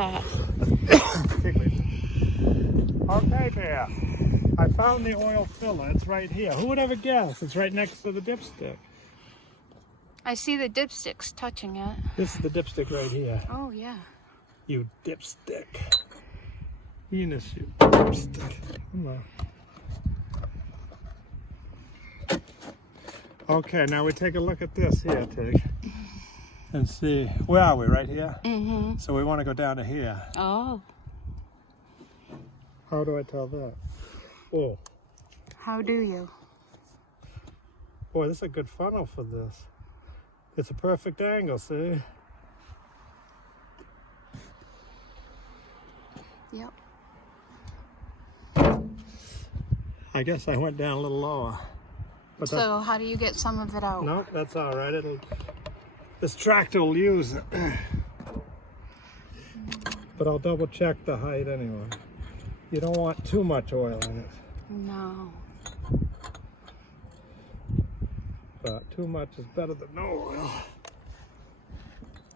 that? Okay, there. I found the oil filler. It's right here. Who would ever guess? It's right next to the dipstick. I see the dipsticks touching it. This is the dipstick right here. Oh, yeah. You dipstick. Enos, you dipstick. Come on. Okay, now we take a look at this here, Tig. And see, where are we? Right here? Mm-hmm. So we want to go down to here. Oh. How do I tell that? Oh. How do you? Boy, this is a good funnel for this. It's a perfect angle, see? Yep. I guess I went down a little lower. But So how do you get some of it out? no, that's all right. This tractor will use it. But I'll double check the height anyway. You don't want too much oil in it. No. But too much is better than no oil.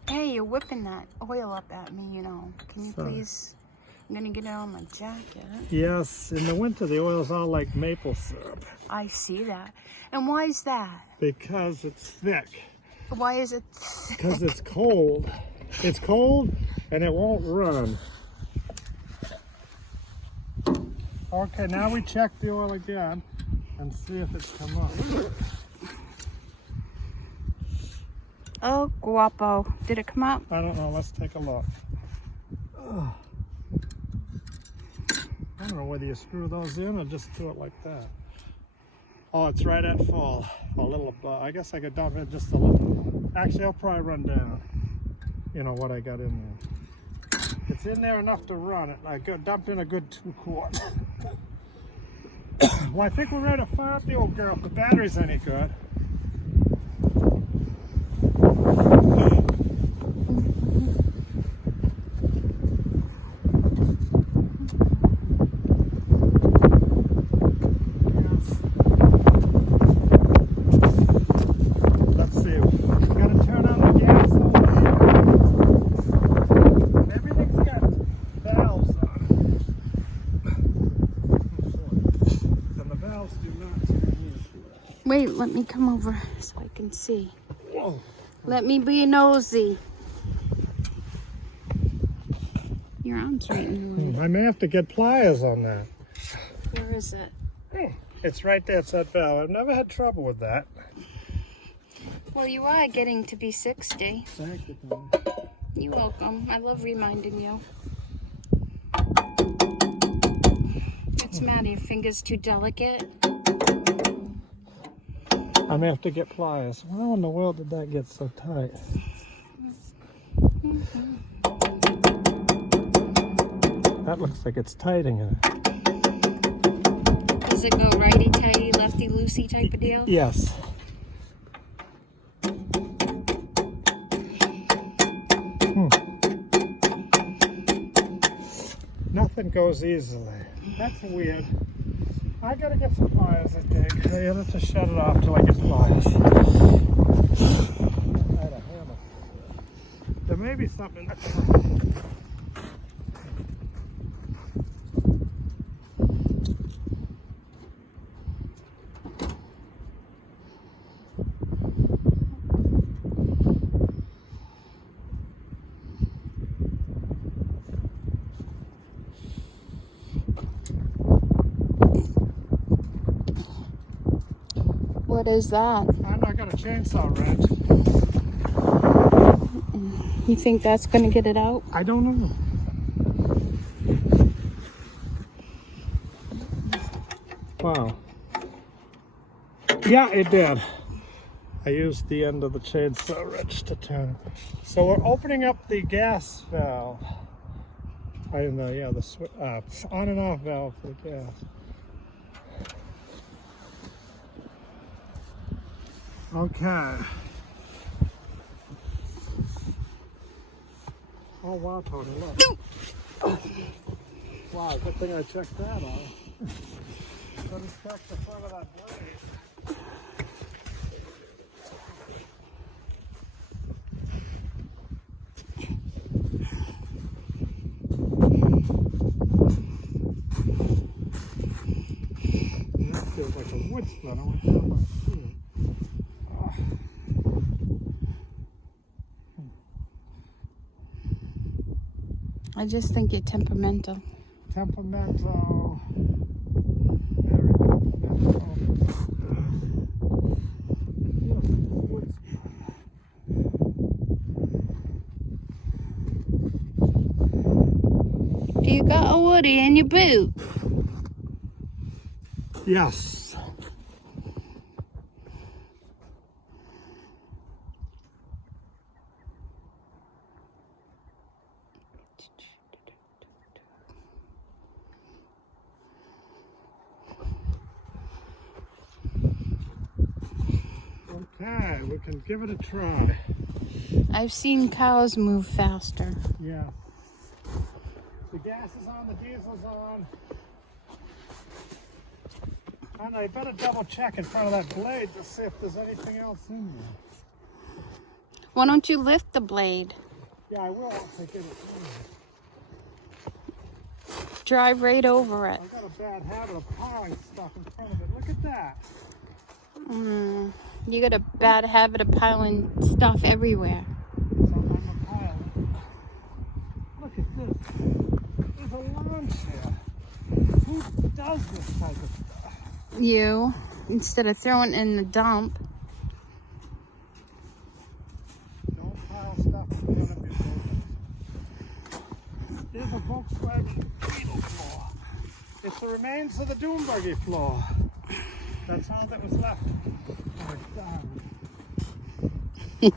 Hey, you're whipping that oil up at me, you know. Can you Sorry. please? I'm gonna get it on my jacket. Yes, in the winter the oil's all like maple syrup. I see that. And why is that? Because it's thick. Why is it? Because it's cold. It's cold and it won't run. Okay, now we check the oil again and see if it's come up. Oh, guapo. Did it come up? I don't know, let's take a look. Ugh. I don't know whether you screw those in or just do it like that. Oh, it's right at full. A little above. I guess I could dump it just a little. Actually, I'll probably run down. You know what I got in there. It's in there enough to run it. I dumped in a good 2 quart. Well, I think we're ready to fire up the old girl if the battery's any good. Wait, let me come over so I can see. Whoa. Let me be nosy. Your arm's right in the way. I may have to get pliers on that. Where is it? It's right there, it's that valve. I've never had trouble with that. Well, you are getting to be 60. Thank you. You're welcome. I love reminding you. What's the matter? Your finger's too delicate? I may have to get pliers. How in the world did that get so tight? That looks like it's tightening it. Does it go righty-tighty, lefty-loosey type of deal? Yes. Nothing goes easily. That's weird. I gotta get some pliers, I think. I gotta just shut it off till I get pliers. I had a hammer. There may be something in the What is that? I'm not gonna chainsaw wrench. You think that's going to get it out? I don't know. Wow. Yeah, it did. I used the end of the chainsaw wrench to turn it. So we're opening up the gas valve. The on and off valve for the gas. Okay. Oh wow, Tony, look. Wow, good thing I checked that out. Couldn't check the front of that blade. wood split. I went down by the tree. I just think you're temperamental. Temperamental. Very temperamental. Wood split. You got a woody in your boot. Yes. Okay, we can give it a try. I've seen cows move faster. Yeah. The gas is on, the diesel's on. And I better double check in front of that blade to see if there's anything else in there. Why don't you lift the blade? Yeah, I will once I get it in. Drive right over it. I've got a bad habit of piling stuff in front of it. Look at that. You got a bad habit of piling stuff everywhere. So I'm a pile. Look at this. There's a lawn chair. Who does this type of stuff? You, instead of throwing it in the dump. Don't pile stuff in front of your building. There's a Volkswagen Beetle floor. It's the remains of the Doom buggy floor. That's all that was left. Oh, I'm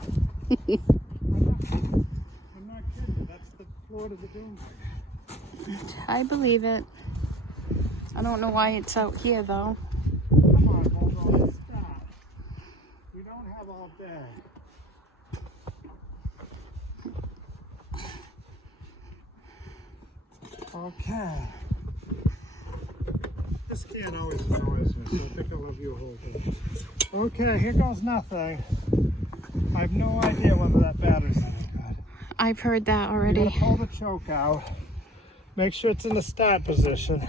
not kidding. That's the floor to the Doom buggy. I believe it. I don't know why it's out here though. Come on, bulldozer, stop. We don't have all day. Okay. This can't always annoys me, so I think I'll have you hold it. Okay, here goes nothing. I have no idea whether that battery's any good. I've heard that You're already. gonna pull the choke out. Make sure it's in the start position.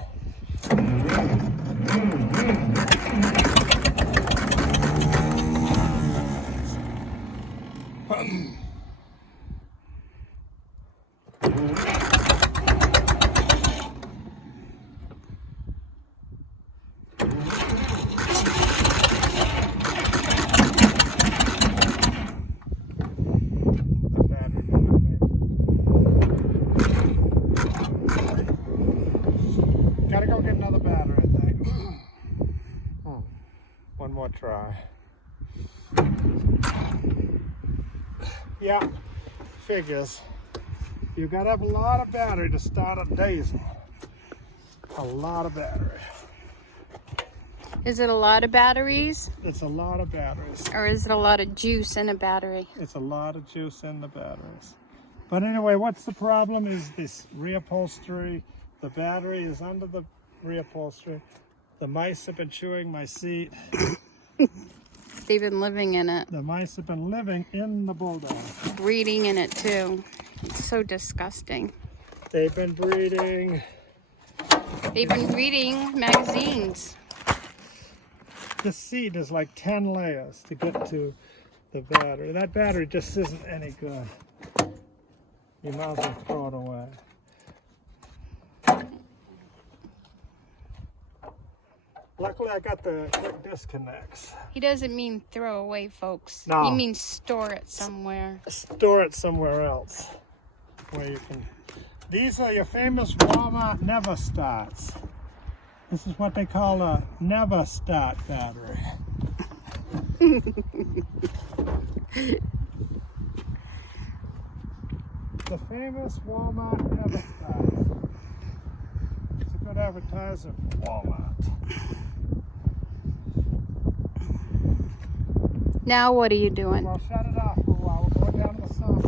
Gotta go get another battery, I think. One more try. Yeah, figures. You gotta have a lot of battery to start a Dawson. A lot of battery. Is it a lot of batteries? It's a lot of batteries. Or is it a lot of juice in a battery? It's a lot of juice in the batteries. But anyway, what's the problem is this reupholstery. The battery is under the reupholstery. The mice have been chewing my seat. They've been living in it. The mice have been living in the bulldozer. Breeding in it too. It's so disgusting. They've been breeding. They've been reading magazines. The seat is like 10 layers to get to the battery. That battery just isn't any good. You might as well throw it away. Luckily, I got the quick disconnects. He doesn't mean throw away, folks. No. He means store it somewhere. Store it somewhere else where you can. These are your famous Walmart Never Starts. This is what they call a Never Start battery. The famous Walmart Never Starts. It's a good advertiser for Walmart. Now what are you doing? Well, shut it off for a while. We're going down to the saw.